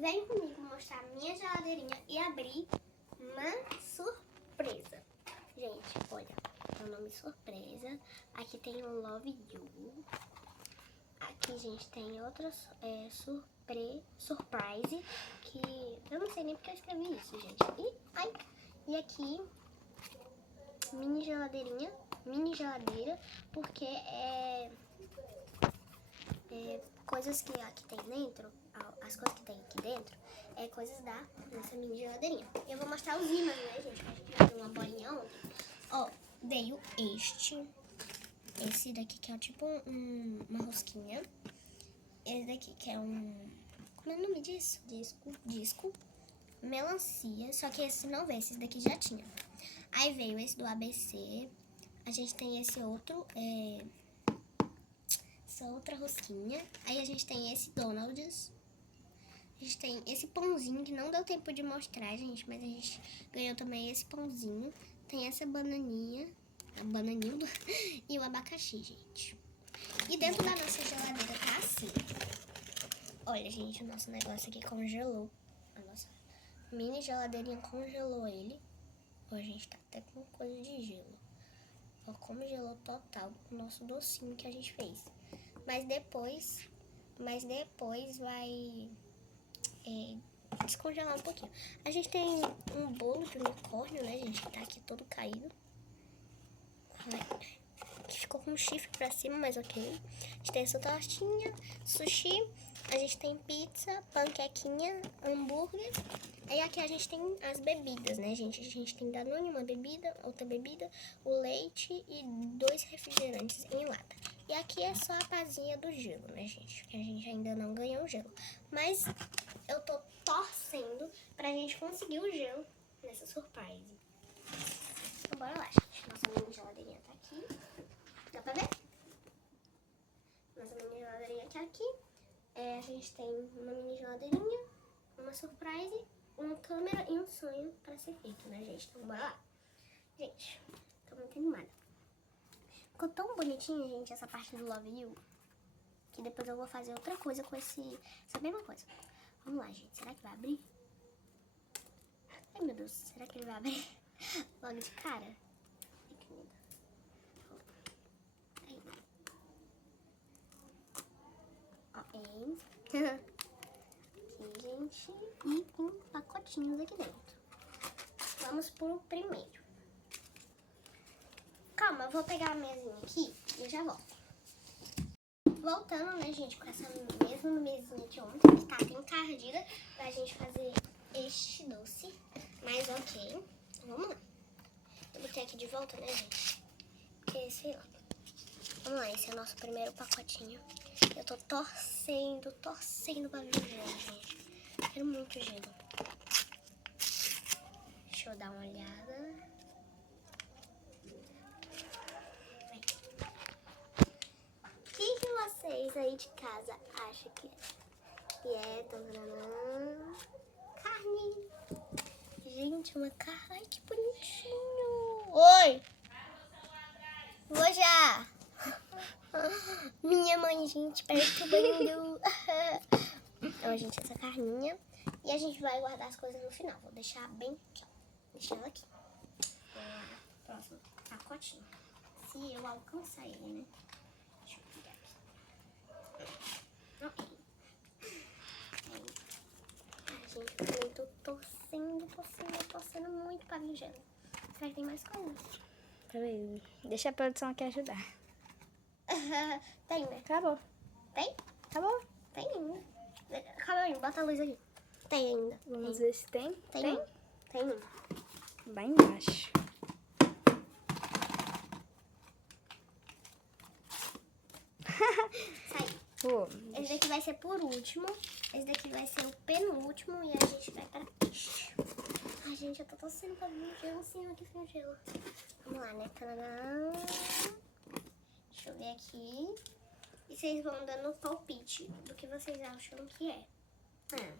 vem comigo mostrar minha geladeirinha e abrir uma surpresa. Gente, olha, é o nome surpresa. Aqui tem um Love You. Aqui, gente, tem outra surprise, que eu não sei nem porque eu escrevi isso, gente. E aqui, mini geladeira, porque coisas que aqui tem dentro, as coisas que tem aqui dentro, é coisas da nossa mini geladeirinha. Eu vou mostrar os ímãs, né, gente? A gente vai ter uma bolinha ontem. Ó, veio esse daqui que é tipo uma rosquinha. Esse daqui que é como é o nome disso? Disco. Melancia, só que esse não veio, esse daqui já tinha. Aí veio esse do ABC. A gente tem esse outro, essa outra rosquinha. Aí a gente tem esse Donald's. A gente tem esse pãozinho que não deu tempo de mostrar, gente, mas a gente ganhou também esse pãozinho. Tem essa bananinha, e o abacaxi, gente. E dentro da nossa geladeira tá assim. Olha, gente, o nosso negócio aqui congelou. A nossa mini geladeirinha congelou ele. Ó, a gente tá até com coisa de gelo. Ó, congelou total o nosso docinho que a gente fez. Mas depois vai descongelar um pouquinho. A gente tem um bolo de unicórnio, né, gente, que tá aqui todo caído. Que ficou com um chifre pra cima, mas ok. A gente tem essa tortinha, sushi. A gente tem pizza, panquequinha, hambúrguer. Aí aqui a gente tem as bebidas, né, gente? A gente tem Danone, uma bebida, outra bebida, o leite e 2 refrigerantes em lata. E aqui é só a pazinha do gelo, né, gente? Que a gente ainda não ganhou o gelo. Mas eu tô torcendo pra gente conseguir o gelo nessa surprise. Então bora lá, gente. Nossa mini geladeirinha tá aqui. Dá pra ver? Nossa mini geladeirinha tá aqui. A gente tem uma mini geladeirinha, uma surprise, uma câmera e um sonho pra ser feito, né, gente? Então bora lá. Gente, tô muito animada. Ficou tão bonitinho, gente, essa parte do Love You, que depois eu vou fazer outra coisa com essa mesma coisa. Vamos lá, gente. Será que vai abrir? Ai, meu Deus. Será que ele vai abrir logo de cara? Ai, que medo. Ok. Aqui, gente. E tem pacotinhos aqui dentro. Vamos pro primeiro. Calma, eu vou pegar a mesinha aqui e já volto. Voltando, né, gente, com essa mesma mesinha de ontem, que tá até encardida pra gente fazer este doce. Mas ok, vamos lá. Eu botei aqui de volta, né, gente? Porque, sei lá. Vamos lá, esse é o nosso primeiro pacotinho. Eu tô torcendo pra vir o gelo, gente. Quero muito gelo. Deixa eu dar uma olhada. O que vocês aí de casa acham que é? E tô vendo carne. Gente, uma carne. Ai, que bonitinho. Oi! Vou já. Minha mãe, gente, perturbando. Então, gente, essa carninha. E a gente vai guardar as coisas no final. Vou deixar bem aqui, ó. Deixar ela aqui. Próximo pacotinho. Se eu alcançar ele, né? Deixa eu pegar aqui. Ok. Gente, eu tô torcendo muito pra vir gelo. Será que tem mais coisas? Peraí, deixa a produção aqui ajudar. Tem, né? Acabou. Tem? Acabou. Tem ainda. Calma aí, bota a luz aí. Tem ainda. Vamos ver se tem. Tem? Tem. Vai embaixo. Sai. Pô, Esse daqui vai ser por último. Esse daqui vai ser o penúltimo. E a gente vai pra este. Ai, gente, eu tô torcendo pra vir o gelo. Sim, aqui foi o gelo. Vamos lá, né? Tadadã. Deixa eu ver aqui. E vocês vão dando palpite do que vocês acham que é. Tadadã.